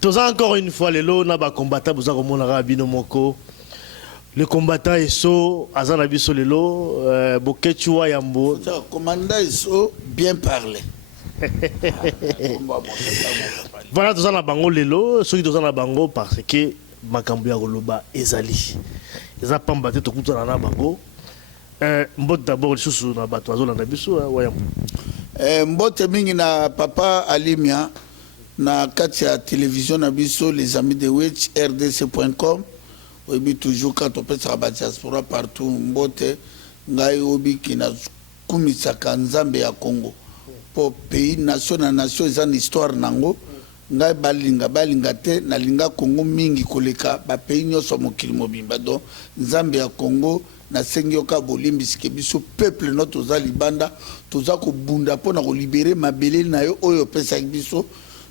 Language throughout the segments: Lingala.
Tous encore une fois, les lots, naba combattant, vous avez mon arabino moko. Le combattant est so, azan abiso les lots, boketua yambo. Le commandant est so, bien parlé. Voilà, tous en a bango les lots, ceux qui tous en a bango parce que Makambuya Goloba ezali. Ils ont pas battu tout le monde en a bango. Mbot d'abord, les sous na bateau, azon na biso, wayambo. Mbot mingi na papa Alimia. Na katia télévision na biso les amis de Witch rdc.com obi toujours quand on peut sa diaspora partout mbote ngai obi kina kumisa kanzambe ya Congo pour pays nation na nation ezan histoire nango ngai balinga te na linga Congo mingi koleka ba pays nyoso mokili mobimba donc nzambe ya Congo na sengi yoka bolimbisike biso peuple notre za libanda toza ko bunda pona ko libérer mabele na yo oyo pesa biso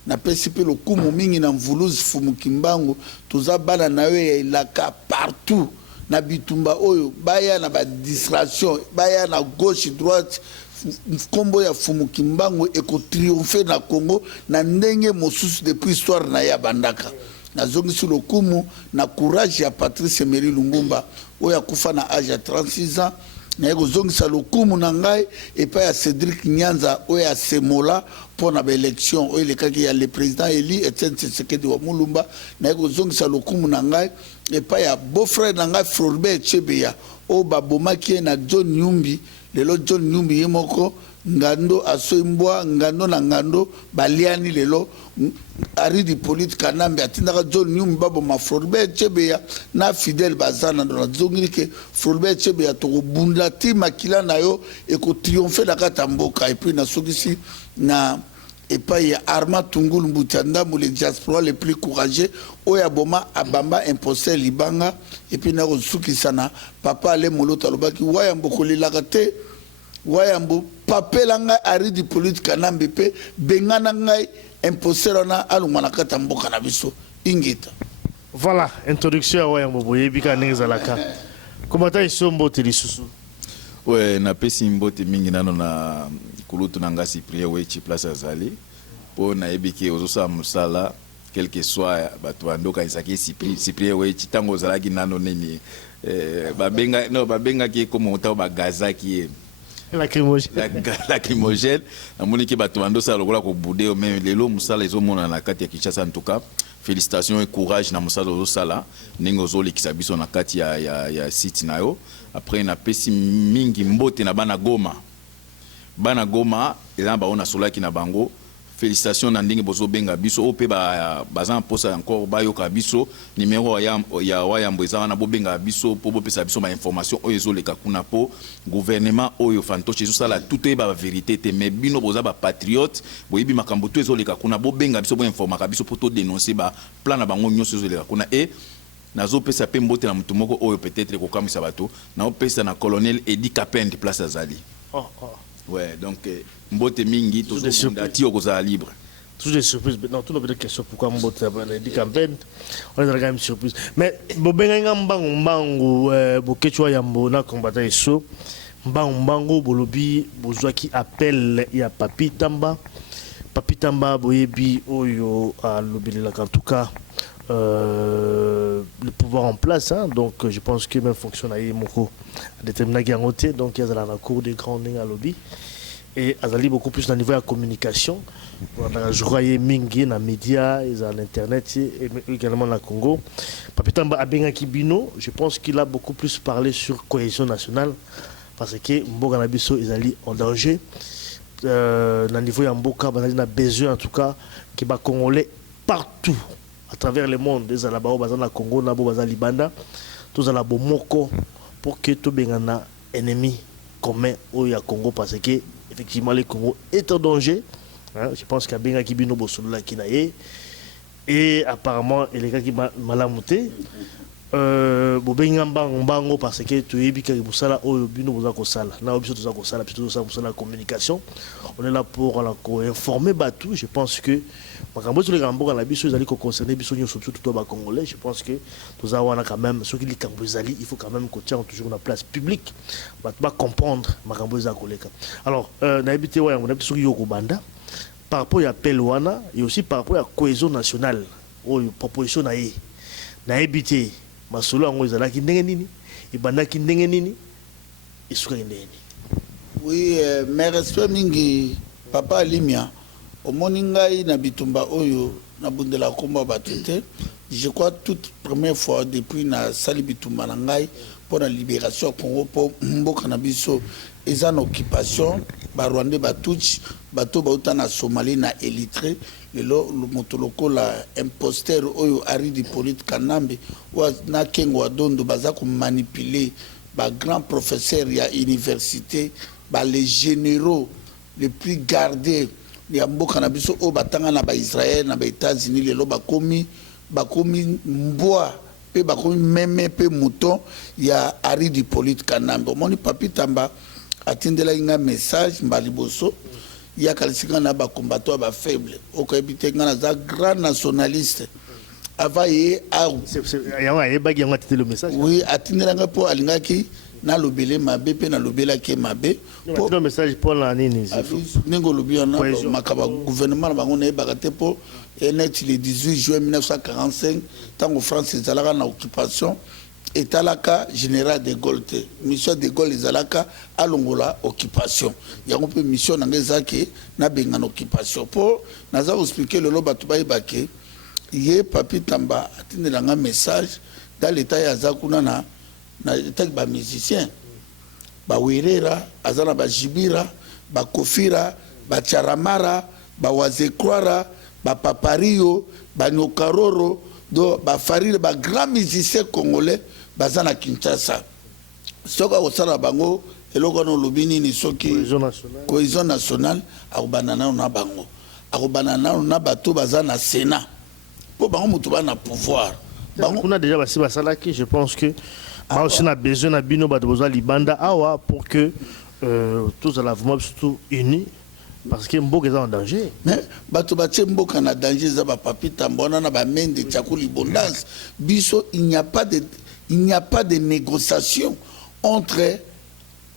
na pesipe le kumu mingi na mvuluzi fumukimbangu tuza bana na yo ya ilaka partout na bitumba oyo baya na ba distraction baya na gauche droite kombo ya fumukimbangu eko triompher na Congo na ndenge mosusu depuis histoire na ya bandaka na zongi sur le kumu na courage ya Patrice Emery Lumumba oya kufa na âge ya 36 ans na yeko zongi sa lokumu na ngai et pas ya Cédric Nyanza oya semola pour na élection oya le kaki ya le président Eli Etienne Tshisekedi wa Mulumba na yeko zongi sa lokumu na ngai et pas ya beau-frère na ngai Floribert Chebeya o babomaki na John Nyumbi lelo John Nyumbi yemoko ngando asoimbwa ngando na ngando baliani lelo ari politique kanambe atindaka John Nyumbi babo ma Floribert Chebeya na fidèle bazana na zongilike Floribert Chebeya to bunda ti makila na yo e ko triompher na katamboka et puis na sokisi na et pas ya Arma Tungulu Mbutanda pour les diaspora les plus courageux oya boma abamba imposé libanga et puis na sokisa na papa ale molota lobaki wayambo kolilaka te wayambo papela ngai ari di politique kanambe pe bengana ngai imposé na alungwana katamboka na biso ingita. Voilà, introduction à wayambo boyebika nengezalaka. Comment ta isombo telisusu? Ouais, na pesi mbote mingi nano na kulutu nanga Cyprien Wechi place azali po na ebiki ozosa musala quel que soit bato andoka isaki Cyprien Wechi tango zalaki nano nini babenga ki comme otao bagaza ki lacrymogène namoni ki bato andosa lokola ko budeo même lelo musala ezomona na kati ya Kinshasa en tout cas félicitations et courage na musala ozosala ningo zolikisa biso na kati ya site nayo après na pesi mingi mbote na bana Goma eza baona solaki na bango félicitations na ndenge bozo benga biso ope bazan posa encore bayoka biso numéro ya wayambo eza na bobenga biso po bopesa biso ma information oyo ezoleka kuna po gouvernement oyo fantoche ezosala tout ba vérité te mais bino boza ba patriote boyebi makambo to ezoleka kuna bobenga biso bo informaka biso po to dénoncer ba plan na bango nyonso ezoleka kuna et nazo pesa pe mbote na mutu moko oyo peut-être ko kamisa bato na pesa na colonel Edi Kapende place azali. Ouais, donc mbote mingi to ndati okoza libre. Toujours des surprises. Non, tout le monde question pourquoi mbote Edi Kapende. On est dans la même surprise. Mais bobenga mbango bokechwa yambo na combattant eso. Mbango bolobi bozwaki appel ya Papi Tamba. Papi Tamba boyebi oyo a lobelela en tout cas le pouvoir en place, hein, donc je pense que même fonctionne à Moko à déterminer garantie, donc il y a la cour des grands à lobby et Azali beaucoup plus dans le niveau de la communication. Je croyais Mingi dans les médias, dans l'internet et également dans le Congo. Papitamba Abenga Kibino, je pense qu'il a beaucoup plus parlé sur cohésion nationale parce que Mboga Nabiso est en danger. Dans le niveau de Mboka, on a besoin en tout cas que les Congolais partout à travers le monde, des Alabao, Bazana Congo, Nabo, Bazana Libanda, tous à la Bomoko, pour que tout un ennemi commun au Congo, parce que effectivement le Congo est en danger. Hein, je pense qu'il y a Benga Kibino Bosola qui naïe, et apparemment, il y a qui malamouté. Mbango parce que tu es bika busala o bino boza ko sala na obiso toza ko sala plutôt ça la communication on est là pour la informer batou je pense que makambo sur les gambo na biso ezali ko concerner biso nyoso tout ba congolais je pense que toza wana quand même ce qui li kambo ezali il faut quand même qu'on tient toujours la place publique ba comprendre makambo za koleka alors na ebité wa on a biso yoko banda par rapport à Pelouana et aussi par rapport à la cohésion nationale, ou proposition naïe. Na habité, ma solo en Wazala qui n'est nini, et banda qui n'est nini, et ce qu'il n'est. Oui, mais respect mingi, papa Limia, au moningai na bitumba oyo, na bundela komba batute, je crois toute première fois depuis na sali bitumba nangai, pour la libération Congo, pour mboka na biso, ils en occupation, ba Rwanda batouch, bato bauta na Somalie na Érythrée, le motoloko la imposteur oyo ari di polite kanambe, ou na kengo adondo baza ko manipuler, ba grand professeur ya université, ba les généraux les plus gardés, les mboka na biso o batanga na ba Israël na ba États-Unis le bakomi mboa pe bakomi meme pe mouton ya ari di polite kanambe. Moni papi tamba atindela inga message mbaliboso ya kalisika na ba combattant ba faible o ko ebite ngana za grand nationaliste avaye au le message. Oui, atindela nga po alingaki na lobele mabe pe na lobela ke mabe po le message pour la nini ningo lobi na makaba gouvernement bango na bakate po net le 18 juin 1945 tango France ezalaka na occupation etalaka général de Gaulle te mission de Gaulle ezalaka alongola occupation yango pe mission na ngezaki na benga na occupation po naza expliquer le loba tubai bake ye papi tamba atindela nga message dans l'état ya zakuna na l'état ba musicien ba werera azana ba jibira ba kofira ba charamara ba wazekwara ba papario ba nokaroro do ba farire ba grand musicien congolais bazana Kinshasa soka osala bango eloko no lobini ni soki cohésion nationale akubanana na bango akubanana na bato bazana Sénat pour bango mutu bana pouvoir bango on a déjà passé basala qui je pense que moi aussi on a besoin na bino bato besoin libanda awa pour que tous à la vraiment surtout unis parce que mboka est en danger. Mais bato batie mboka na danger za ba papi tambona na ba mende tchakuli bondance biso il n'y a pas de négociation entre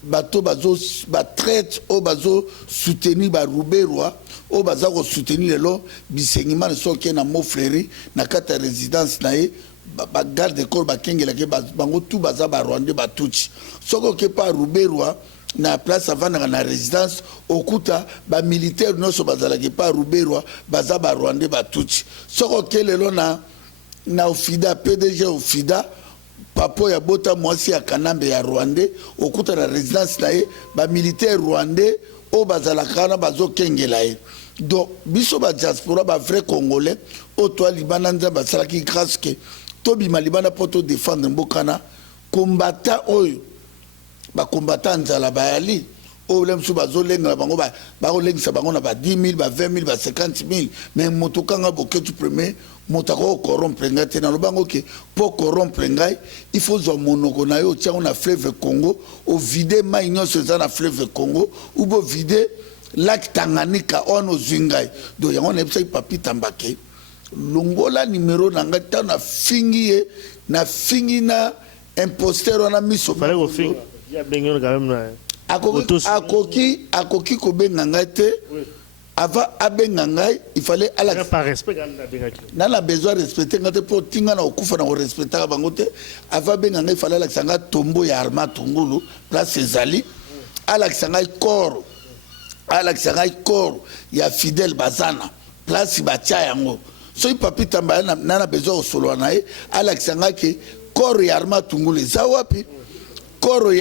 bato bazo ba traite au bazo soutenir ba Ruberwa au bazo ko soutenir lelo bisengima le soki na Mofleri na kata résidence na ye ba garde corps ba kengela ke bango tout baza ba Rwanda ba tuchi soko ke pa Ruberwa na place avana na résidence okuta ba militaire noso bazala ke pa Ruberwa baza ba Rwanda ba tuchi soko ke lelo na ofida PDG ofida papo ya bota mwasi ya kanambe ya Rwanda okuta na résidence na ye ba militaire rwandais o bazala kana bazo kengela ye donc biso ba diaspora ba vrai congolais o to libana nza basala ki grâce que tobi malibana poto défendre mbokana combattant oyo ba combattant nzala bayali o lemsu bazo lenga bango ba lengisa bango na ba 10 000 ba 20 000 ba 50 000 mais motokanga boketu premier motako corrompre ngai te na lobango ke pour corrompre ngai il faut zo monoko na yo tia na fleuve Congo au vider mai nyonso za na fleuve Congo ou bo vider lac Tanganyika ono zwingai do yango na epsa papi tambake longola numéro na ngai ta na fingi na imposteur na miso fallait ko fingi ya bengo quand même na akoki ko benga ngai te avant abenga ngai il fallait ala par respect na la besoin respecter ngate pour tinga na okufa na respecter bango te avant benga ngai il fallait ala sanga tombo ya Arma Tungulu place ezali ala sanga corps ya Fidel Bazana place batia yango so papi tamba na besoin solo na ye ala sanga ke corps ya Arma Tungulu za wapi corps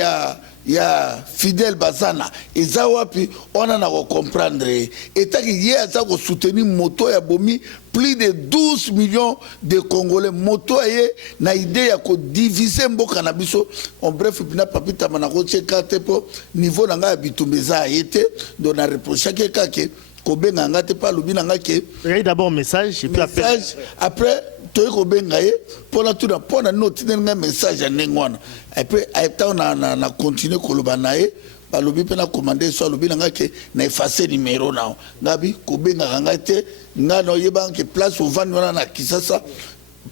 ya Fidel Bazana eza wapi ona na ko comprendre etaki ye aza ko soutenir moto ya bomi plus de 12 millions de Congolais moto ye na idée ya ko diviser mboka na biso en bref pina papi tamana ko cheka te po niveau na nga bitumbeza été do na reprocher ke kake ko benga ngate pa lobina ngake il y a d'abord message et puis après toi ko benga ye pona tout na pona note nga message nengwana et puis ayta na continuer ko lobana ye ba lobi pe na commander so lobina ngake na effacer numéro na ngabi ko benga ngate ngano yeba ke place au vendre na Kisasa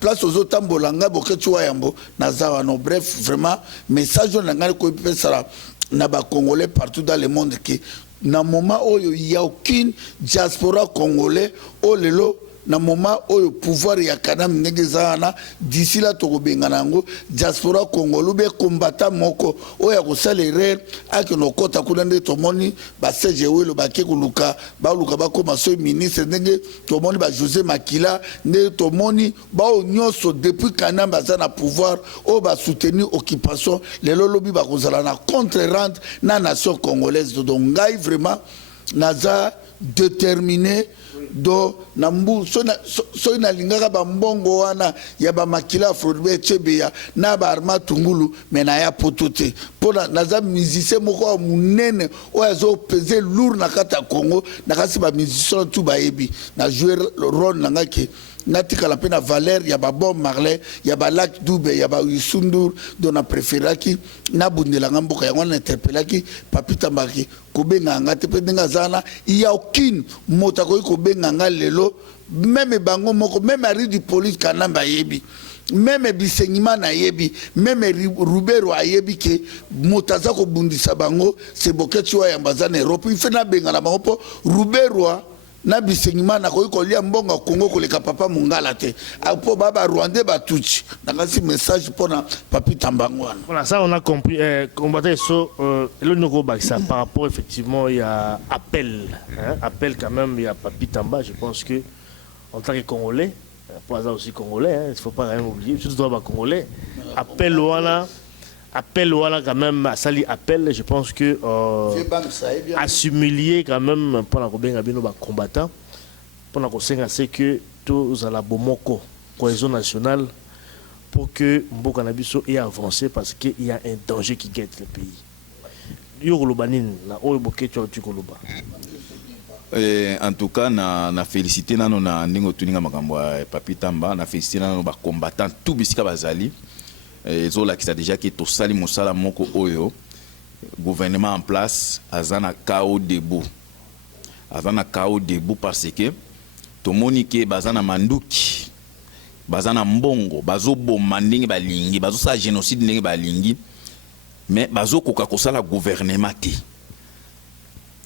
place aux otambola nga boketu yambo na zawa no bref vraiment message na ngale ko pesa na ba Congolais partout dans le monde que na moment où il y a aucune diaspora congolais au lelo na moment où le pouvoir ya kanam negezana d'ici là to bengana ngo diaspora congolais be combattant moko o ya ko salere ak no kota kuna nde to moni ba seje welo ba ke kuluka ba luka ba ko maso ministre ndenge to moni ba José Makila nde to moni ba o nyonso depuis kanam ba na pouvoir o ba soutenir occupation les lolobi ba kozala na contre rente na nation congolaise donc ngai vraiment naza déterminé do nambu so na lingaka ba mbongo wana ya ba Makila Frodbe Chebeya na ba Arma Tungulu mena ya potote pona naza musicien moko munene o yazo peser lourd na kata Congo na kasi ba musicien tout ba yebi na jouer rôle nanga ke natika la pena Valère ya ba Bob Marley ya ba Lac Dube ya ba Yusundur do na préféraki na bundela ngamboka ya wana interpellaki Papita Mbaki kobenga ngate pe ndinga zana il y a aucune mota ko kobenga ngalelo même bango moko même ari du police kanamba yebi même bisenyima na yebi même Rubero ayebi ke motaza ko bundisa bango c'est boketi wa yambazana Europe il fait na benga na bango po Rubero na bisenyima na ko lia mbonga Congo ko leka papa mungala te apo baba Rwandais batuchi na kasi message pona Papita Mbangwana. Voilà, ça on a compris combattre so le nouveau ça par rapport effectivement il y a appel appel quand même il y a Papita Mbangwana, je pense que en tant que Congolais pour ça aussi Congolais il faut pas rien oublier surtout droit Congolais appel voilà quand même à sali appel je pense que assimiler quand même pour la kobenga bino ba combattant pour la kosenga c'est que tous à la bomoko cohésion nationale pour que Mboka na biso ait avancé parce qu'il y a un danger qui guette le pays. Yo kolobanine na oyo bokecho tu koloba. En tout cas na félicité nano na ndingo tuninga makambo Papita Mbangwana na félicité nano ba combattant tout bisika bazali. Zola qui a déjà qui to sali mosala moko oyo gouvernement en place azana chaos debout parce que to monique bazana manduki bazana mbongo bazo bomba ndenge balingi bazo sa génocide ndenge balingi mais bazo koka kosala gouvernement te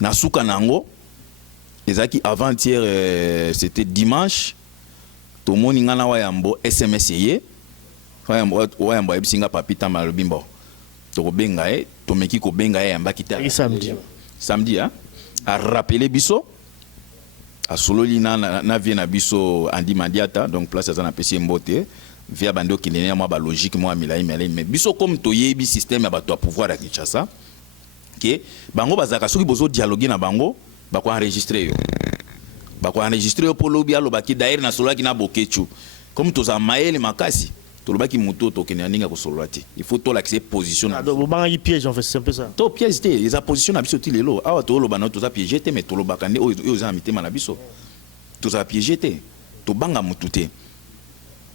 na suka nango ezaki avant-hier c'était dimanche to moni ngana wayambo SMS ye wayambo ebisinga Papita Mbangwana lobimbo to benga to meki ko benga yamba kita samedi a rappeler biso a sololi na vie na biso andi mandiata donc place za na pesi mbote via bando kinene moi ba logique moi milai mais biso comme to yebi système ya bato a pouvoir à Kinshasa que bango bazaka soki bozo dialoguer na bango ba ko enregistrer yo pour lobi alobaki d'ailleurs na solaki na bokechu comme to za maele makasi tolobaki muto to kenya ninga ko solati il faut to l'accès position na donc bangi piège en fait c'est un peu ça to piège té les position na biso ti lelo awa to loba na to za piège té mais to lobaka ne o za mitema na biso to za piège té to banga mutu té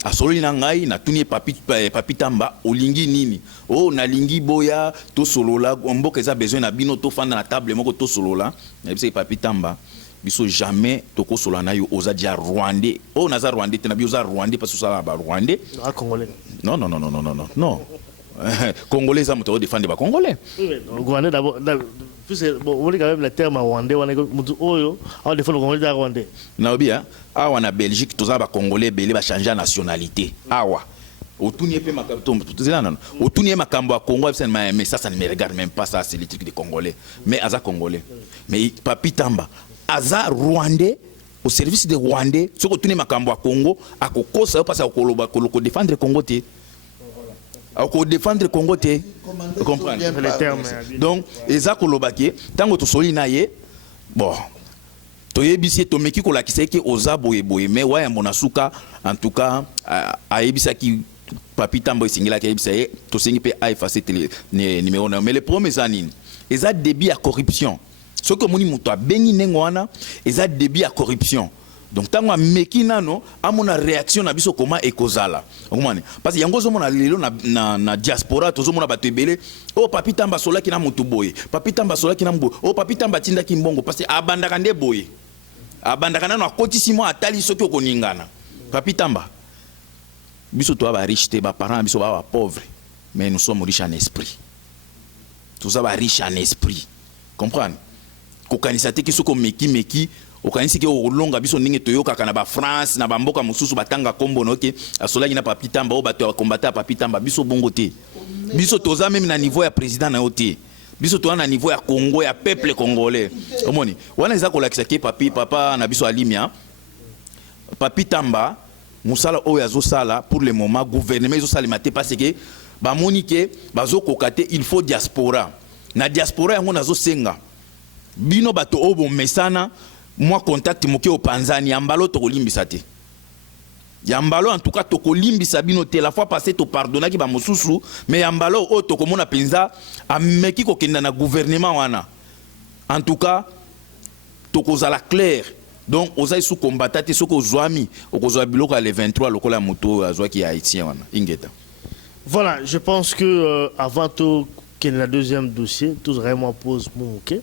a sololi na ngai na tuni Papita Mbangwana olingi nini o na lingi boya to solola mboka eza besoin na bino to fanda na table moko to solola na biso Papita Mbangwana biso jamais toko solana yo oza dia Rwandais o naza Rwandais te na biso za Rwandais parce que ça ba Rwandais Congolais non Congolais ça moto défendre ba Congolais Rwandais d'abord plus bon on dit quand même le terme Rwandais on est oyo on défend le Congolais Rwandais na bien awa na Belgique toza ba Congolais belé ba changer nationalité awa Otunie pe makambo Otunie makambo à Congo mais ça ne me regarde même pas ça c'est les trucs des Congolais mais aza Congolais mais Papita Mbangwana aza Rwandais au service des Rwandais ce que Otunie makambo à Congo à kokosa parce à koloba koloko défendre Congo te à ko défendre Congo te comprendre les termes donc eza kolobaki tango to soli na ye bon to yebisi to meki ko lakisa ki oza boye mais waya mona suka en tout cas a yebisa ki Papita Mbangwana singila ki yebisa ye to singi pe a effacer numéro mais le premier anine eza débit à corruption ce que moni muto bengi nengwana eza débit à corruption donc tango meki nano amona réaction na biso comment ekozala okumane parce que yango zo mona lelo na diaspora tozo mona bato ebele o Papita Mbangwana sola ki na mutu boye Papita Mbangwana sola ki na mbo o Papita Mbangwana tinda ki mbongo parce que abandaka nde boye abandaka nano akotisi mo atali soki okoningana Papita Mbangwana biso to ba riche te ba parents biso ba pauvre mais nous sommes riches en esprit tout ça va riche en esprit. Comprendre? Kokanisa te ki soko meki okanisi ke olonga biso ndenge toyoka kana ba France na ba mboka mosusu batanga kombo noke asolaki na Papi Tamba o bato combattre Papi Tamba biso bongo te. Biso toza même na niveau ya président na yote. Biso toza na niveau ya Congo ya peuple congolais. Omoni. Wana eza kolakisa ke papa na biso alimia. Papi Tamba musala oyo azosala pour le moment gouvernement ezosala mate parce que ba monike bazo kokate il faut diaspora. Na diaspora yango nazo senga. Bino bato obo mesana moi contact moke au Panzani yambalo to kolimbisa te. Yambalo en tout cas to kolimbisa bino te la fois passée to pardonna ki ba mosusu mais yambalo o to komona penza ameki ko kenda na gouvernement wana. En tout cas to kozala clair. Donc oza sous combattant te soko zwami okozwa biloko le 23 lokola moto azwa ki haïtien wana ingeta. Voilà, je pense que avant tout qu'il y ait le deuxième dossier, tout vraiment pose mon ok. Et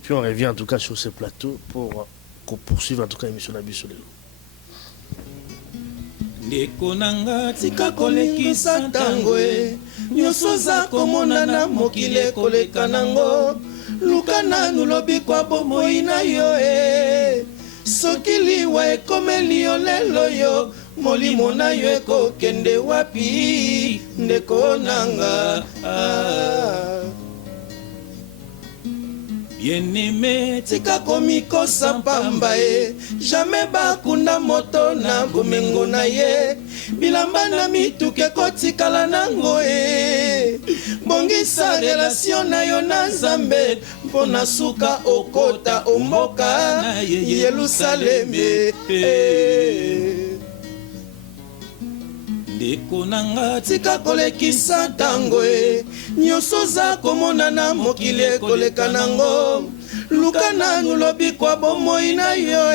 puis on revient en tout cas sur ce plateau pour qu'on poursuive en tout cas l'émission d'Abisolé. Ndekonanga tika kolekisa tangwe nyoso za komonana mokile koleka nango lukana nulobi kwa bomoi na yo sokili wa ekomeli yo lelo yo molimo na yo ekokende wapi ndekonanga bien-aimé tika komikosa pamba jamais bakunda moto na bomengo na ye bilamba na mituke kotikala nango bongisa relation na yo na Nzambe mpona suka okota omboka na Yerusaleme Ndekonanga tika kolekisa tango nyoso za komonana mokile koleka nango lukana nulobi kwa bomoi na yo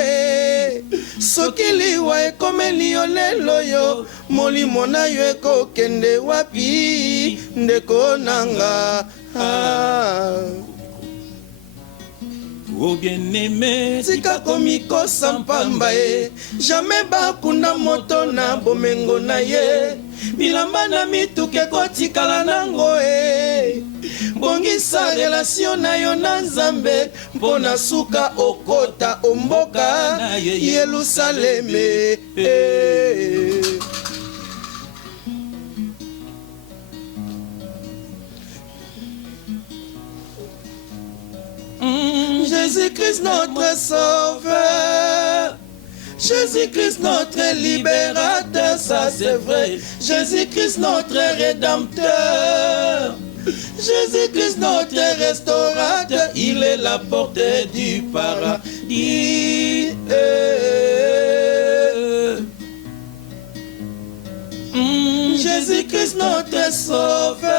sokili wa ekomeli yo lelo yo molimo na yo ekokende wapi ndekonanga Oh bien-aimé, tika komikosa mpamba jamais bakunda moto na bomengo na ye bilamba na mituke kotikala nango bongisa relation na yo na Nzambe mpona suka okota omboka na Yerusaleme Jésus-Christ notre sauveur, Jésus-Christ notre libérateur, ça c'est vrai. Jésus-Christ notre rédempteur, Jésus-Christ notre restaurateur, il est la porte du paradis. Jésus-Christ notre sauveur,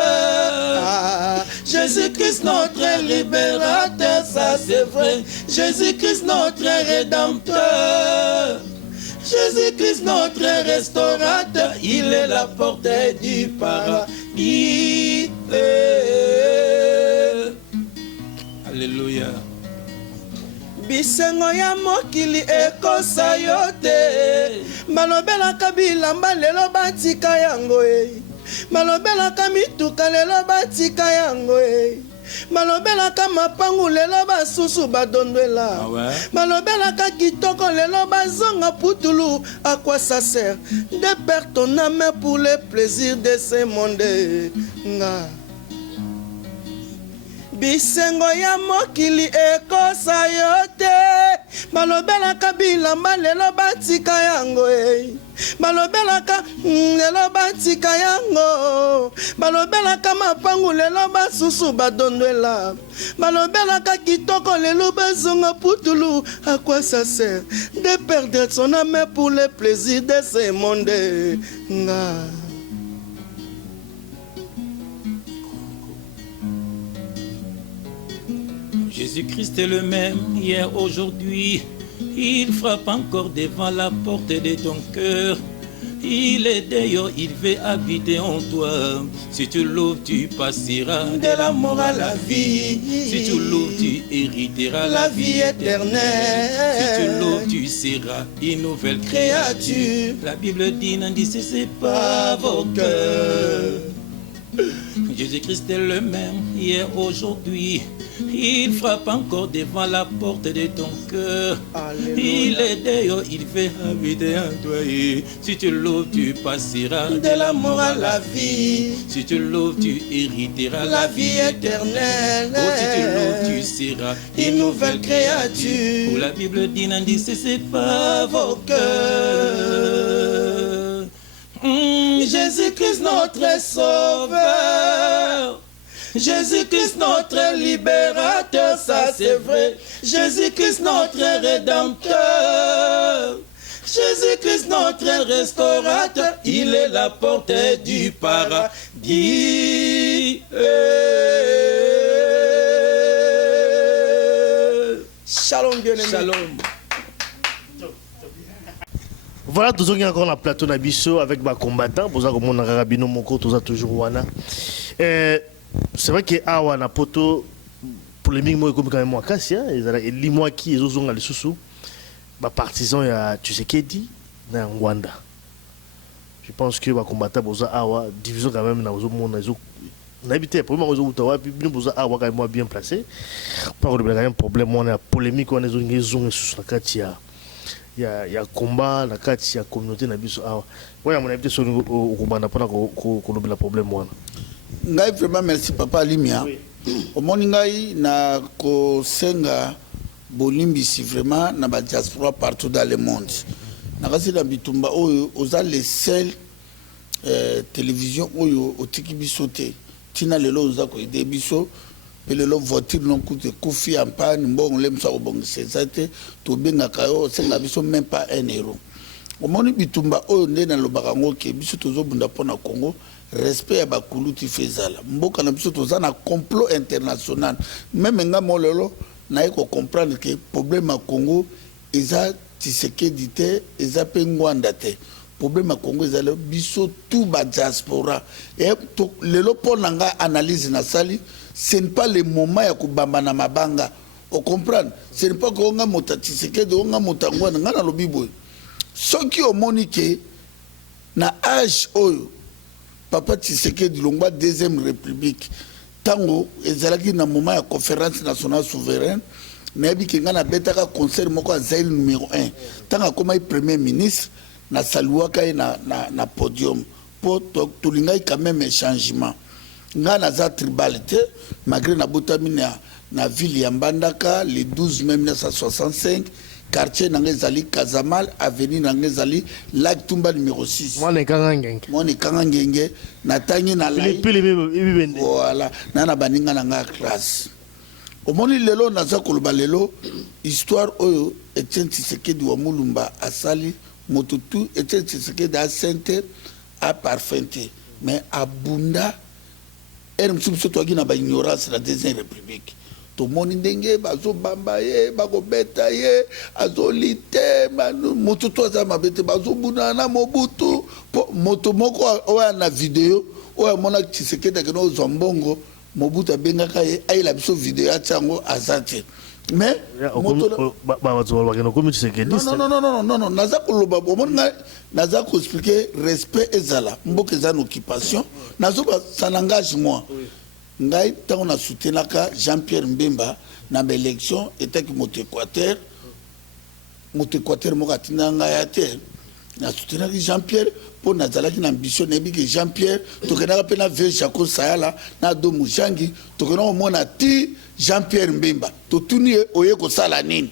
Jésus-Christ notre libérateur, ça c'est vrai. Jésus-Christ notre rédempteur, Jésus-Christ notre restaurateur, il est la porte du paradis. Alléluia. Bisengo ya mokili ekosa yo te malobelaka bilamba lelo batika yango malobelaka mituka lelo batika yango malobelaka mapangu lelo basusu badondwela malobelaka kitoko lelo bazonga putulu. À quoi ça sert de perdre ton âme pour le plaisir de ce monde nga bisengo ya mokili ekosa yo te malobelaka bilamba lelo batika yango malobelaka lelo batika yango malobelaka mapangu lelo basusu badondwela malobelaka kitoko lelo bazonga putulu. À quoi ça sert de perdre son âme pour le plaisir de ce monde nga Jésus-Christ est le même hier, aujourd'hui. Il frappe encore devant la porte de ton cœur. Il est d'ailleurs, il veut habiter en toi. Si tu l'ouvres, tu passeras de la mort à la vie. Si tu l'ouvres, tu hériteras la vie éternelle. Si tu l'ouvres, tu seras une nouvelle créature. La Bible dit, n'en dissez pas vos cœurs. Jésus-Christ est le même hier, aujourd'hui. Il frappe encore devant la porte de ton cœur. Il est d'ailleurs, il fait habiter en toi. Si tu l'ouvres, tu passeras de la mort à la vie. Si tu l'ouvres, tu hériteras la vie éternelle. Oh, si tu l'ouvres, tu seras une nouvelle créature. Pour la Bible dit, n'en c'est pas vos cœurs. Jésus-Christ notre sauveur. Jésus-Christ notre libérateur, ça c'est vrai. Jésus-Christ notre rédempteur. Jésus-Christ notre restaurateur. Il est la porte du paradis. Shalom bien-aimé. Shalom. Voilà, tous ceux encore dans le plateau Nabiso avec ma combattant. Pour ça, comme on a rabino moko, tous toujours wana. C'est vrai que awa na poto polémique moi comme quand même moi Kassia, et limoi qui ils ont les sous ba partisan ya Tshisekedi na Rwanda. Je pense que ba combattant boza awa division quand même na ozo mona zo na habité pour moi ozo utawa puis bien boza awa quand même bien placé. Pas de même problème on a polémique on est zo sous la katia. Il y a combat la kati ya communauté na biso awa. Ouais mon habité sur au combat pona ko le problème moi. Ngai vraiment merci papa Alimia. Au moni ngai na ko senga bolimbisi vraiment na ba diaspora partout dans le monde. Na kasi na bitumba oyo oza les seuls télévision oyo otiki biso te. Tina lelo oza ko ide biso pe lelo voiture non coûte kufi en panne mbongo lemsa obongo sezate to benga kayo senga biso même pas 1 euro. Au moni bitumba oyo nde na lobaka ngoke biso tozo bunda pona Congo. Respect à bakuluti fezala mboka na biso toza na complot international même nga molelo na ko comprendre que problème à Congo eza Tshisekedi te eza pe Ngwanda te problème à Congo eza le biso tout ba diaspora et lelo pona nga analyse na sali ce n'est pas le moment ya kubamba na mabanga on comprendre ce n'est pas que on nga mota Tshisekedi on nga mota Ngwanda nga na lobi boy soki o monique na âge oyo Papa Tshisekedi Longwa deuxième république tango ezalaki na moment ya conférence nationale souveraine nayebi kinga na betaka concert moko Zaire numéro 1 tanga koma premier ministre na saluaka na podium pour tolingai quand même un changement nga na za tribalité malgré na botami na ville ya Mbandaka le 12 mai 1965 quartier Nangezali Kazamal avenue Nangezali Lac Tumba numéro 6 Mwana kangangenge natangi na lai voilà nana baninga nanga classe omoni lelo naza koloba lelo histoire oyo Etienne Tshisekedi wa Mulumba asali motutu Etienne Tshisekedi a sainte a parfaite mais abunda msubiso toaki na ba ignorance la deuxième république to moni ndenge bazo bamba ye bakobeta ye azolite moto to za mabete bazo buna na Mobutu moto moko oya na video oya mona Tshisekedi ke no zombongo Mobutu abengaka ye ayela biso video ya tsango azate mais moto bazo bakeno komi Tshisekedi non naza koloba bomona naza ko expliquer respect ezala mboka za occupation nazo ça n'engage moi ngai tango na soutenaka Jean-Pierre Mbemba na élection etaki moto Équateur moko atina ngai ya terre na soutenaki Jean-Pierre pour nazalaki na ambition nebi que Jean-Pierre tokenaka pe na ve Jaco Sayala na do Mujangi tokena omona ti Jean-Pierre Mbemba totuni oye ko sala nini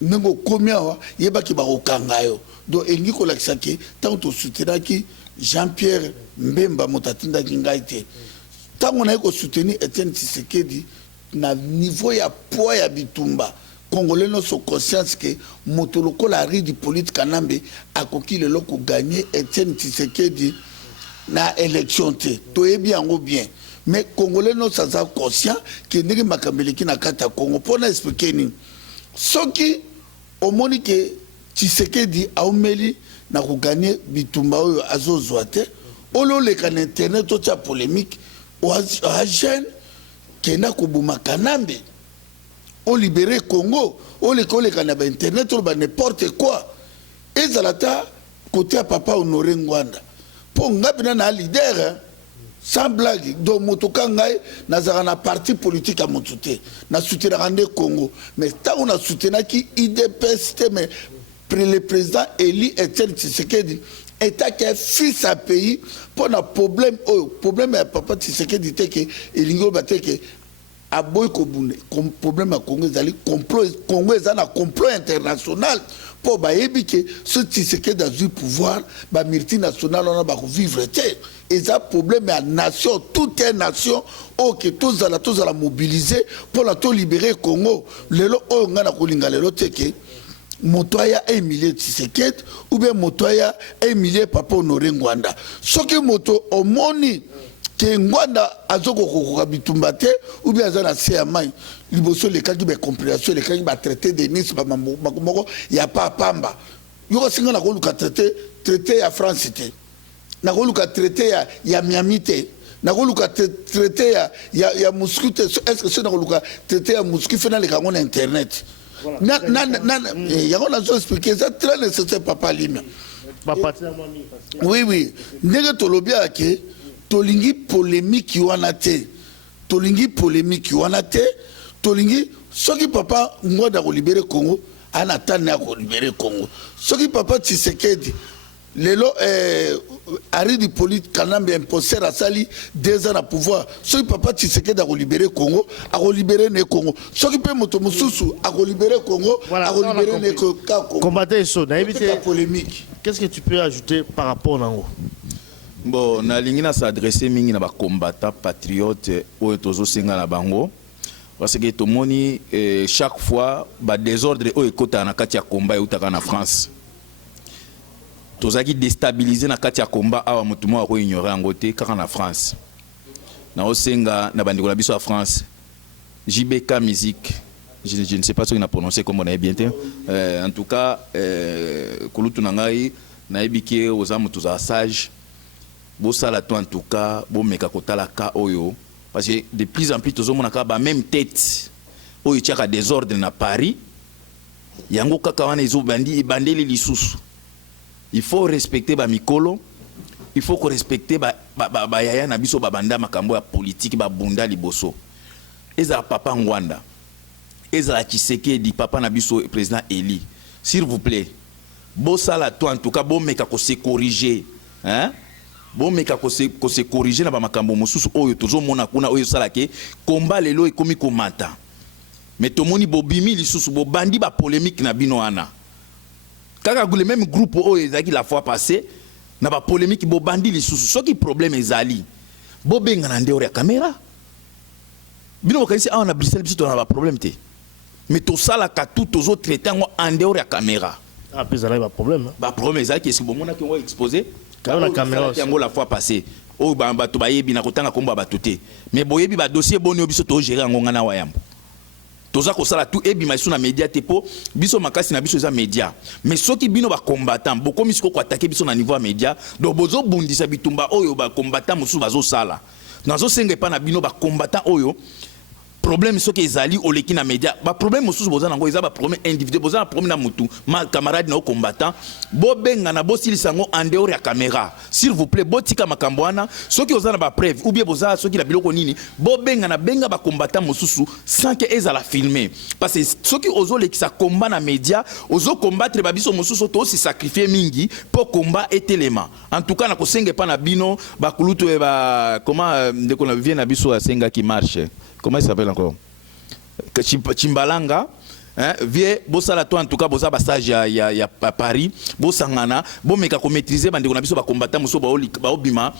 nengo komia wa yebaki ba kokanga yo do engi ko lakisaki tango to soutenaki Jean-Pierre Mbemba motatinda ngai te tango na ko soutenir Etienne Tshisekedi na niveau ya poids ya bitumba congolais no so conscience que motoloko la ridi politique kanambe akoki lelo ko gagner Etienne Tshisekedi na élection te to yebi yango bien mais congolais no sa conscient que ndenge makambeleki na kata Congo pona expliquer ni soki omoni que Tshisekedi aumeli na ko gagner bitumba oyo azozwa te ololeka na internet to cha polémique a jeune qui n'a qu'au Kanambe, au libéré Congo, au l'école Kanaba internet, au n'importe quoi. Et Zalata côté à papa Honoré Ngwanda. Pour ngabina na leader, sans blague. Donc motoka ngai nazara na parti politique à mon soutien na soutien rande Congo mais tant on a soutenu qui IDPS mais le président Eli Etienne Tshisekedi état qui est fils à pays pour un problème problème à papa Tshisekedi était que elingo baté que aboy ko bunde problème à Congo ezali complot Congo ezali na complot international pour bayebi que ce Tshisekedi a du pouvoir ba multinational on a ba vivre té et ça problème à nation toute une nation que tous la mobiliser pour la tout libérer Congo lelo o ngana ko linga lelo té que Motoya Emilie Tshisekedi ou bien Motoya Emilie Papa Honoré Ngwanda. Ce que moto omoni que Ngwanda azoko ko bitumbate ou bien azana CMI liboso les cas qui be compréhension les cas qui ba traiter de Nice ba makomoko ya pas pamba. Yo singa na ko luka traité ya France té. Na ko luka traité ya Miami té. Na ko luka traité ya Moscou té. Est-ce que c'est na ko luka traité ya Moscou fait dans les canaux internet? Il y a une expliquer ça très nécessaire papa Limia. Oui. Nègre tolobia ke tolingi polémique yuanate. Tolingi polémique yuanate. Tolingi soki papa ngoda ko libérer Congo, anatana ko libérer Congo. Soki papa Tshisekedi lelo Ari di politique kanambe imposé à sali 2 ans à pouvoir. Soki papa Tshisekedi a libérer Congo, a libérer ne Congo. Soki pe moto mususu a libérer Congo, a libérer ne Congo. Combattre ça, na polémique. Qu'est-ce que tu peux ajouter par rapport à Nango? Bon, na lingina s'adresser mingi na ba combattant patriote o tozo senga na bango. Parce que tout moni chaque fois ba désordre o ekota na kati ya combat utaka na France. Tozaki déstabiliser na kati ya combat awa mutu mo ko ignorer angote kaka na France. Na osenga na bandiko na biso à France. JBK musique. Je ne sais pas ce qu'il a prononcé comme on a bien. En tout cas, kulutu nangai na ebike ozamu tuza sage. Bo sala to en tout cas, bo meka kotala ka oyo parce que de plus en plus tozomona ka ba même tête oyo tiaka désordre na Paris. Yango kaka wana izo bandeli lisusu. Il faut respecter ba mikolo, il faut ko respecter ba yaya na biso ba banda makambo ya politique ba bunda liboso. Eza papa Ngwanda. Eza Tshisekedi papa na biso président Eli. S'il vous plaît, bo sala to en tout cas bo meka ko se corriger, hein? Bo meka ko se corriger na ba makambo mosusu oyo tozomona kuna oyo sala ke combat lelo ekomi komata. Mais tomoni bobimi lisusu bo bandi ba polémique na bino ana. Kaka le même groupe oyo ezaki la fois passée na ba polémique bo bandi lisusu soki problème ezali bo benga na ndeo ya caméra bino bokanisi awa na Bruxelles biso na ba problème te mais to sala ka tout tozo traiter en ndeo ya caméra puis ça là ba problème ba problème ezali que bon mona ki on exposer quand la caméra yango la fois passée o ba bato bayebi na kotanga komba bato te mais boyebi ba dossier boni biso to gérer ngonga na wayambo toza ko sala tout ebi maïsou na média te po biso makasi na biso za média mais soki bino ba combattant boko misiko ko attaquer biso na niveau média do bozo bundisa bitumba oyo ba combattant musu bazo sala nazo senga pa na bino ba combattant oyo problème soki ezali oleki na média ba problème musu boza nango eza ba problème individuel boza na problème na mutu ma camarade na combattant bo benga na bo silisango en dehors ya caméra s'il vous plaît botika makambo wana soki oza na ba preuve ou bien boza soki na biloko nini bo benga na benga ba combattant mususu sans que ezala filmer parce que soki ozo lekisa combat na média ozo combattre ba biso mususu to si sacrifier mingi pour combat etelema en tout cas na ko senga pa na bino ba kulutu e ba comment de qu'on vient na biso a senga qui marche. Comment il s'appelle encore? Chimbalanga. Hein? Vie, bosala toi en tout cas, bosa passage ya Paris, bosangana, bo meka ko maîtriser bande ko na biso ba combattant muso ba obima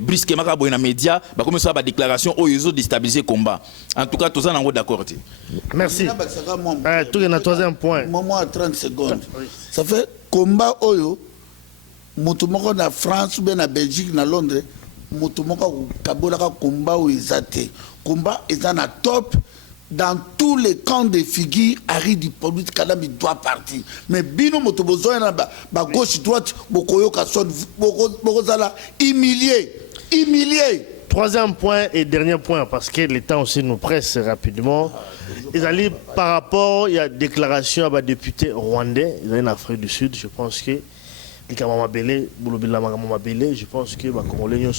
brusquement ka boyena média, ba comme ça ba déclaration o yezo déstabiliser combat. En tout cas, tous en haut d'accord. Merci. Tout est dans troisième point. Moment à 30 secondes. Ça fait combat oyo mutu moko na France ou bien na Belgique na Londres. Motomoka kabolaka combat ou ezate combat est en top dans tous les camps de figures Ari du politique kadam il doit partir mais bino motobozo na ba gauche droite bokoyo ka son bokozala humilié. Troisième point et dernier point parce que le temps aussi nous presse rapidement. Ils allaient par rapport il y a déclaration à ba député rwandais ils allaient en Afrique du Sud je pense que je pense que les Congolais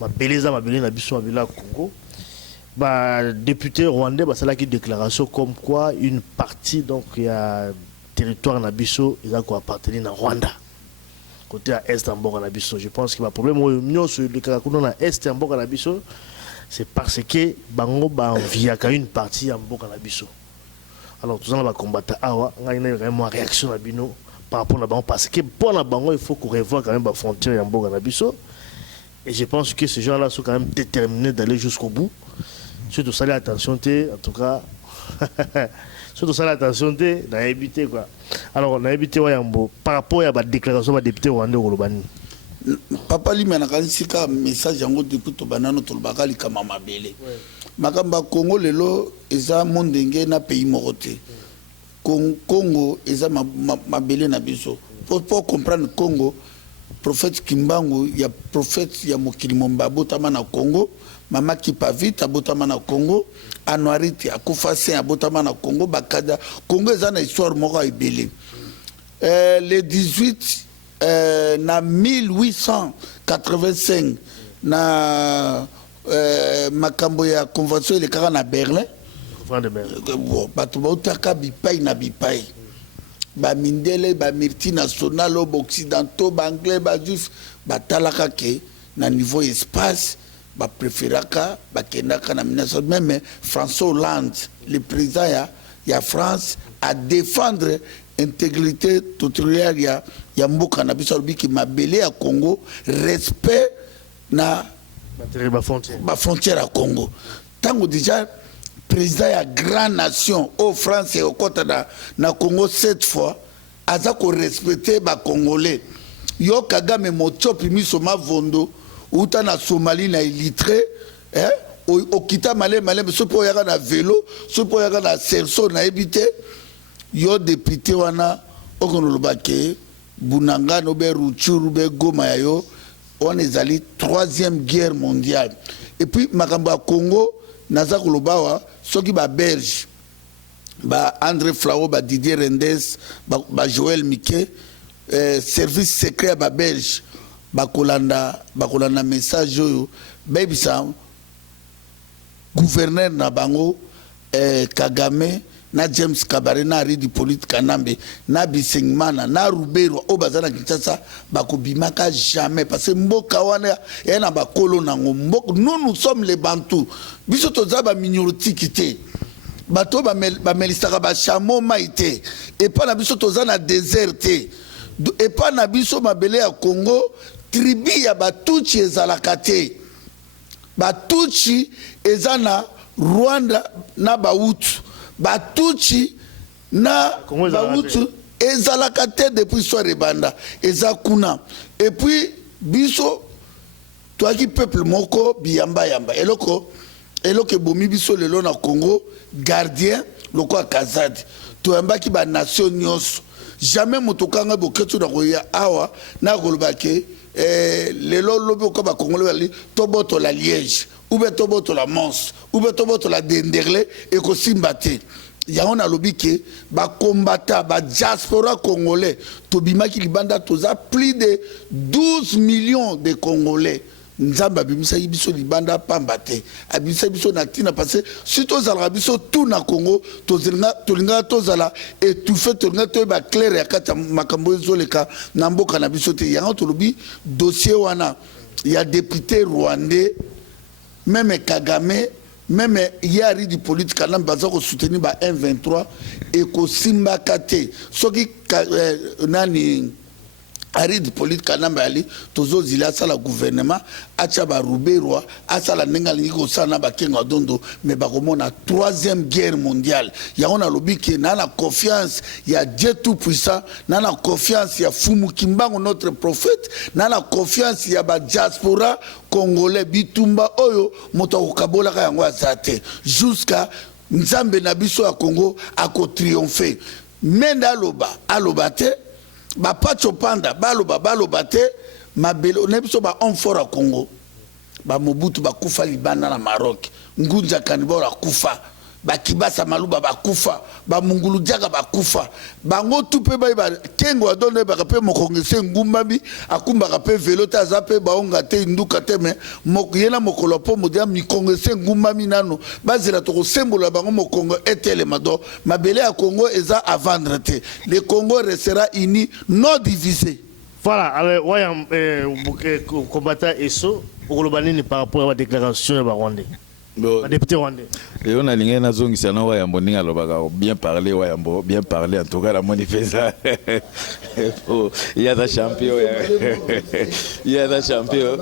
ma beleza ma belé na biso ma belé Congo. Bah député rwandais bah ça là qui déclaration comme quoi une partie donc il y a territoire na biso ils a quoi appartenir à Rwanda. Côté à est en Boka na biso, je pense que le problème au sur le Kakakuno na est en Boka na biso c'est parce que bango ba envia une partie en Boka na biso. Alors tout ça va combattre awa ngana vraiment réaction na bino par rapport à bango parce que pour la bango il faut qu'on revoie quand même la frontière en Boka na biso et je pense que ces gens-là sont quand même déterminés d'aller jusqu'au bout. Surtout ça attention en tout cas surtout ça attention na éviter quoi. Alors on a évité Wayambo par rapport à la déclaration de député rwandais Golobani. Papa li manakanisi ka message yango depuis to banano to bakali kama mabele. Makamba Congo lelo eza mondenge na pays morote. Congo eza mabele na biso. Pour comprendre Congo, prophète Kimbangu ya prophète ya mokili mombabo tama na Congo, mama Kipavita botama na Congo, Anwariti akufase abotama na Congo bakada Congo eza na histoire moko ebele. Le 18 na 1885 na makambo ya convention elekaka na Berlin. Bato bautaka bipai na bipai. Ba mindele ba multinational occidentaux ba anglais ba juif batalaka ke na niveau espace ba préféraka ba kendaka na minasa même François Hollande le président ya France à défendre intégrité territoriale ya mboka na biso biki mabele à Congo respect na ba frontière à Congo tango déjà président ya grande nation au France et au côté na Congo cette fois aza ko respecter ba congolais yo Kagame mochopi misoma vondo uta na Somalie na illitré okita malé sopo yaka na vélo sopo yaka na serso na ebité yo député wana okonolobake Bunanga no be Ruchuru be Goma yo on ezali 3e guerre mondiale et puis makambo Congo naza kolobawa soki ba Belge ba André Flao ba Didier Rendes ba Joël Miquet service secret ba Belge ba kolanda message yo bebisa gouverneur na bango Kagame na James Kabare na Ridi Polite Kanambe na Bisengmana na Rubero o bazana Kinshasa bakobimaka jamais parce que mboka wana yana bakolo nango mboka nous sommes les Bantous biso toza ba minorité kité bato ba melisaka ba chamo maité et pas na biso toza na déserté et pas na biso mabele ya Congo tribu ya Batuchi ezalaka te Batuchi ezana Rwanda na Bautu Batuchi na Bautu ezalaka te depuis soir rebanda ezakuna et puis biso toi qui peuple moko biyamba yamba eloko bomi biso lelo na Congo gardien loko akazadi to yamba ki ba nation nyos jamais motokanga boketu na koya awa na kolobake lelo lobi ko ba Congolais bali toboto la Liège ou bien toboto la Mons ou bien toboto la Denderle et ko simbate ya on a lobi ke ba combattant ba diaspora congolais to bimaki libanda toza plus de 12 millions de Congolais nzamba bimisa biso libanda pambate abisa biso na tina parce si tozala biso tout na Congo tolinga tozala et tout fait tolinga to ba clair ya kata makambo ezoleka na mboka na biso te ya to lobi dossier wana ya député rwandais même Kagame même yari du politique na baza ko soutenir ba M23 et ko simba kate soki nani Arid politique kanamba ali tozo zila sala gouvernement acha ba Rubero asala nenga lingi sana ba kenga dondo mais ba komona 3e guerre mondiale ya on a lobi ke na la confiance ya Dieu tout puissant na la confiance ya Fumu Kimbangu notre prophète na la confiance ya ba diaspora congolais bitumba oyo moto kokabola ka yango azate jusqu'à nzambe na biso ya Congo ako triompher menda aloba te ba pacho panda baloba te mabelo na biso ba homme fort à Congo ba Mobutu ba kufa libanda na Maroc ngunja kanibora kufa bakibasa maluba bakufa bamungulu diaka bakufa bango tu pe ba kengo adone ba pe mokongese ngumbami akumbaka pe velo ta za pe baonga te nduka te me mokiyela mokolo po modia mikongese ngumbami nano bazela to sembola bango mokongo etele mado mabele ya Congo eza à vendre te. Le Congo restera uni, non divisé. Voilà, alors wayam combattant ESO Okolobani par rapport à la déclaration de Rwandais. Le député rwandais. Et on a l'ingénieur Nazong qui a Wayambo bien parlé, Wayambo, bien parlé, en tout cas la manifestation. Il y a des champions. Il y a des champions.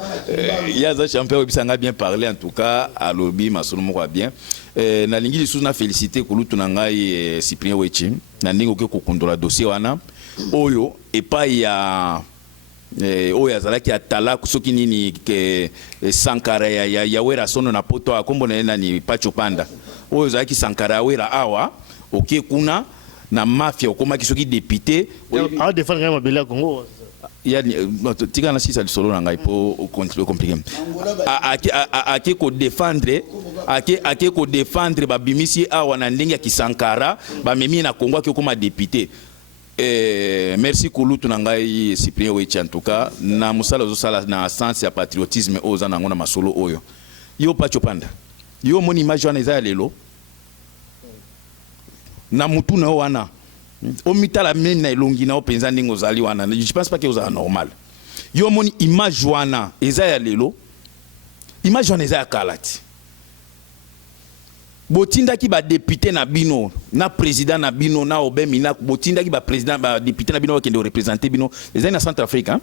Il y a des champions qui ont bien parlé, en tout cas, à l'Obi, Masolomo bien. Na lingi sous na félicité que l'outou nangai Cyprien Wechi. Na ningo ke kokondola dossier wana. Oyo et pas il y a oyo azalaki atala soki nini ke Sankara ya wera sono na poto akombo na nani Pacho Panda oyo azalaki Sankara wera awa oke kuna na mafia okomaki soki député a défendre quand même Bela Congo ya tika na sisa solo na ngai po compliqué ake ko défendre ba bimisi awa na ndenge ya Kisankara ba memi na Congo ake koma député. Merci Kouloutou Nangai Cyprien Wechi en tout cas na musala zo sala na sens ya patriotisme oza nango na masolo oyo yo Pacho Panda yo moni image wana eza lelo na mutu na wana o mitala meni na elongi na openza ndingo zali wana je pense pas que oza normal yo moni image wana eza ya lelo image wana eza ya kalati botindaki ba député na bino na président na bino na obemina botindaki ba président ba député na bino qui doit représenter bino les na Centrafrique hein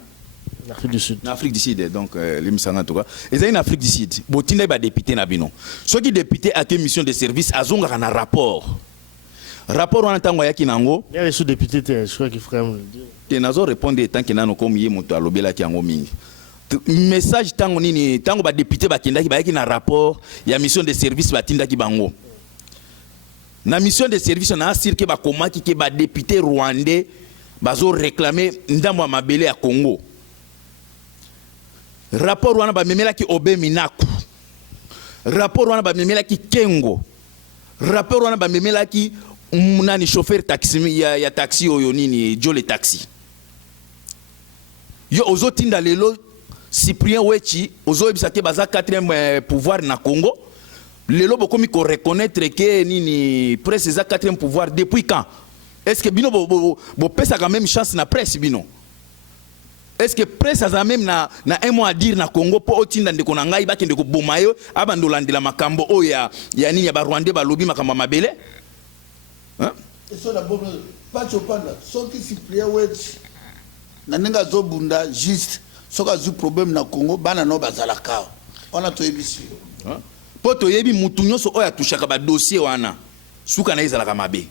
Afrique du Sud. En Afrique du Sud donc l'émission en tout cas les en Afrique du Sud botindaki ba député na bino ceux qui député à quelle mission de service azonga na rapport wana tango yaki nango il y a les sous-députés je crois qu'il faut quand même le dire et nazo répondre tant que nano comme yé moto alobela ki yango mingi message tango nini tango ba député ba kindaki ba yaki na rapport ya mission de service ba tindaki bango na mission de service na asir ke ba komaki ke ba député rwandais bazo réclamer ndambo ya mabele ya Congo rapport wana ba memela ki Obe Minaku rapport wana ba memela ki Kengo rapport wana ba memela ki nani chauffeur taxi ya taxi oyo nini Jole taxi yo ozotinda lelo Cyprien Wechi ozoyebisa ke baza 4e pouvoir na Congo lelo bokomi ko reconnaître que nini presse za 4e pouvoir depuis quand est-ce que bino bo pesa quand même chance na presse bino est-ce que presse a même na un mot à dire na Congo po otinda ndeko na ngai bakende ko bomayo abandolandela makambo o ya nini ya ba Rwandais ba lobi makambo mabele hein eso la bonne Pacho Panda soki Cyprien Wechi na ninga zo bunda juste soka zu problème na Congo bana no bazalaka on a to ebisi hein poto yebi mutu nyonso oya tushaka ba dossier wana suka na ezalaka mabe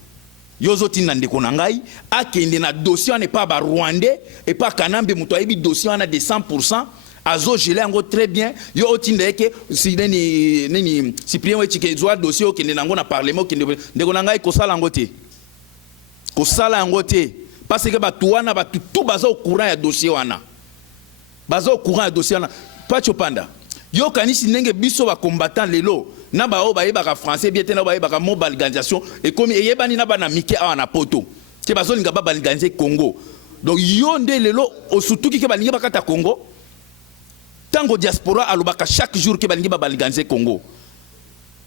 yozo tinda ndeko na ngai akende na dossier wana pas ba Rwandais et pas Kanambe mutu yebi dossier wana de 100% azo gelé yango très bien yo otinda yeke si neni Cyprien Wechi ke zo dossier okende nango na parlement okende ndeko na ngai ko sala yango te parce que batu wana batu tout baza au courant ya dossier wana baza au courant ya dossier wana Pacho Panda yo kanisi ndenge biso ba combattant lelo na ba o ba yebaka français bien te na ba yebaka mo balganisation et comme yebani na ba na mike awa na poto ke bazo linga ba balganiser Congo donc yo nde lelo osutuki ke balingi bakata Congo tango diaspora alobaka chaque jour ke balingi ba balganiser Congo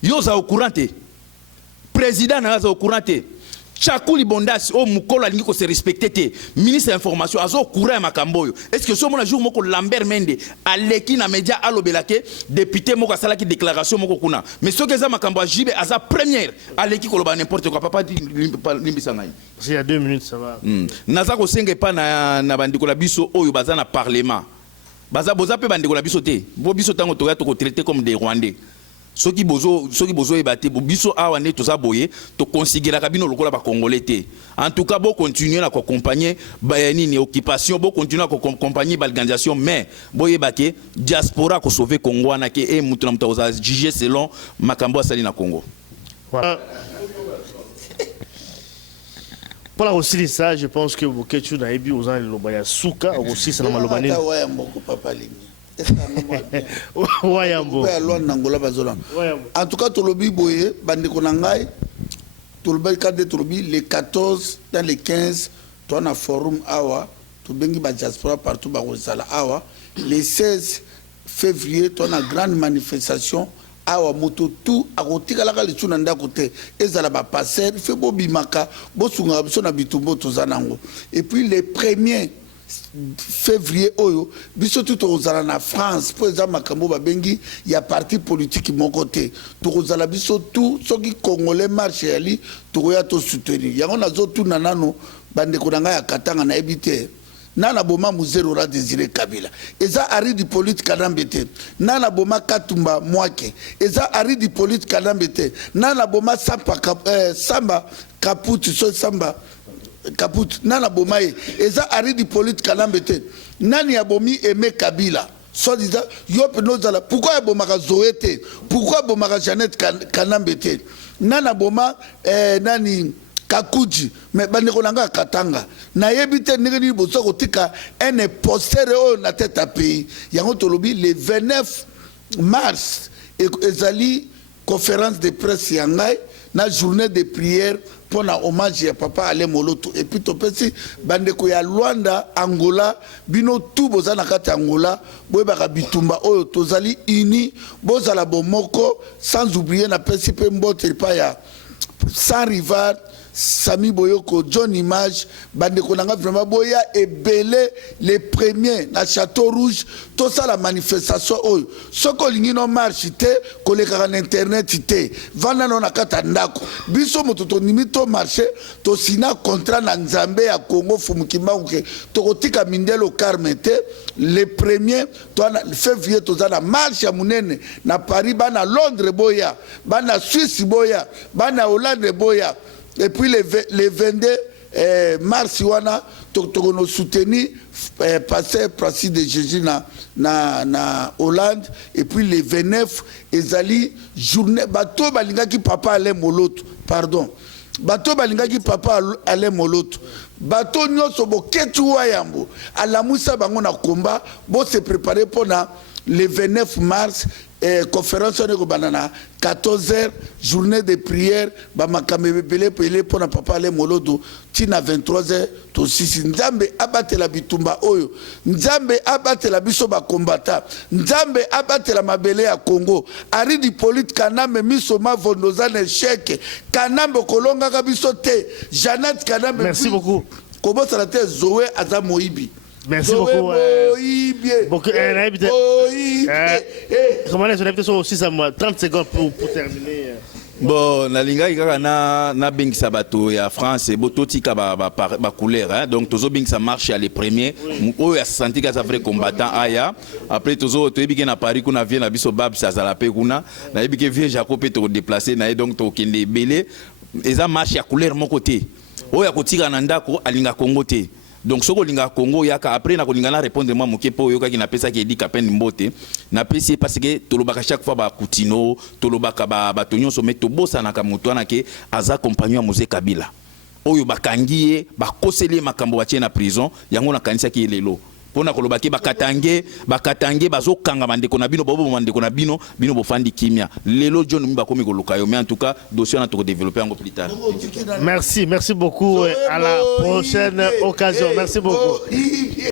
yo za au courant te président na za au courant te Chakuli Bondas o mukolo alingi ko se respecter te ministre information azo courant makamboyo est-ce que so mona jour moko Lambert Mende aleki na média alobelake député moko asalaki déclaration moko kuna mais ce que za makambo jibe aza première aleki ko loba n'importe quoi papa limbisa ngai il y a 2 minutes ça va naza ko senga pa na bandiko la biso oyo baza na parlement baza boza pe bandiko la biso te bo biso tango to ko traiter comme des Rwandais soki bozo ebate biso awa ne toza boye to considérer kabino lokola ba congolais te en tout cas bo continuer na ko accompagner ba nini occupation bo continuer à ko accompagner l'organisation mais boye bake diaspora ko sauver Congo na ke e mutu na mutu oza juger selon makambo asali na Congo voilà. Pour la aussi ça je pense que Bokechu na ebi ozana lobaya suka aussi ça na malobani Wayambo. En tout cas, Tolobi Boye, Bandekonangai, Tolobi, les 14, dans les 15, on a forum Awa, Tobengi Diaspora partout, Awa. Les 16 février, on a grande manifestation. Awa moto tout a kotika la kali tsunanda côté ezala ba passer fait bobi maka bosunga bisona bitumbo tozanango. Et puis les 1er février oyo biso tout ozala na France pour ezala makambo ba bengi ya parti politique mon côté to ozala biso tout soki congolais marche ali to ya to soutenir yango nazo tout nanano bande konanga ya katanga na ebité nana boma muzero ra Désiré Kabila eza ari di politique kanambete nana boma Katumba Mwake eza ari di politique kanambete nana boma Samba Kaputi so Samba Kaput nana boma eza ari di politique kanambete nani abomi Aimé Kabila so disant yo penozala pourquoi abomaka Zoete pourquoi abomaka Jeannette Kanambete nana boma nani Kakuji, mais Bandekonanga Katanga. Na yebite ningeni boso kotika un poster na tête à pays. Yango tolobi le 29 mars ezali conférence de presse yangai na journée de prière pour na hommage à papa Ale Moloto et puis topesi bandeko ya Luanda Angola bino tout bozana kati Angola boyeba bitumba oyo tozali uni bozala bomoko sans oublier na pesi pe mbote pa ya sans rival Sami Boyoko, John Image, Bandeko Nanga vraiment boya et belé les premiers na Château Rouge, tout ça la manifestation oyo. Soko lingi no marche te, koleka na internet te, vana no nakata ndako. Biso moto nimito marché, to sina contrat na Nzambe ya Congo fumukimba uke, to kotika mindelo Carmete, les premiers to na février to za na marche ya munene na Paris bana Londres boya, bana Suisse boya, bana Hollande boya. Et puis les 22 mars, on a soutenu passer Pracy de Jésus na Hollande. Et puis les 29, ezali journée bateau balinga ki papa allait moloto. Pardon. Bateau balinga ki papa allait moloto. Bateau nyoso bo ketu wayambo. Ala musa bango na komba bo se préparer pour le 29 mars. Conférence de banana 14h journée de prière bamakamebele pele pona papa ale molodo tina 23h to sisi nzambe abatela bitumba oyo nzambe abatela biso ba combattant nzambe abatela mabele ya Congo ari di politique kanambe miso mavondoza na échec kanambe kolonga ka biso te Jeannette Kanambe. Merci beaucoup. Kobo salate Zoé aza moibi. Merci beaucoup. Comment les invité sont aussi ça 30 secondes pour terminer. Bon, nalinga ikaka na bing sabato ya France bototi ka ba couleur hein. Donc tozo bing ça marche à les premiers o ya senti ka ça vrai combattant aya après tozo to ebike na Paris kuna vient na biso bab ça la pe kuna na ebike vie Jacob to déplacer na donc to kende belé et ça marche à couleur mon côté o ya kotika na ndako alinga Congo te. Donc ce que Congo yaka après na kolinga na répondre moi moké po yoka ki na pesa ki edika peine mbote na pesi parce que tolobaka chaque fois ba kutino tolobaka ba tonyo so meto bosa na kamuto na ke aza compagnon Mose Kabila oyo bakangiye bakoseli makambo batie na prison yango na kanisa ki lelo pona kolobaki bakatange bazokanga bandeko na bino bobo bandeko na bino bofandi kimia lelo John Mimba komi koluka yo mais en tout cas dossier na to développer encore plus tard. Merci beaucoup à la prochaine occasion. Merci beaucoup.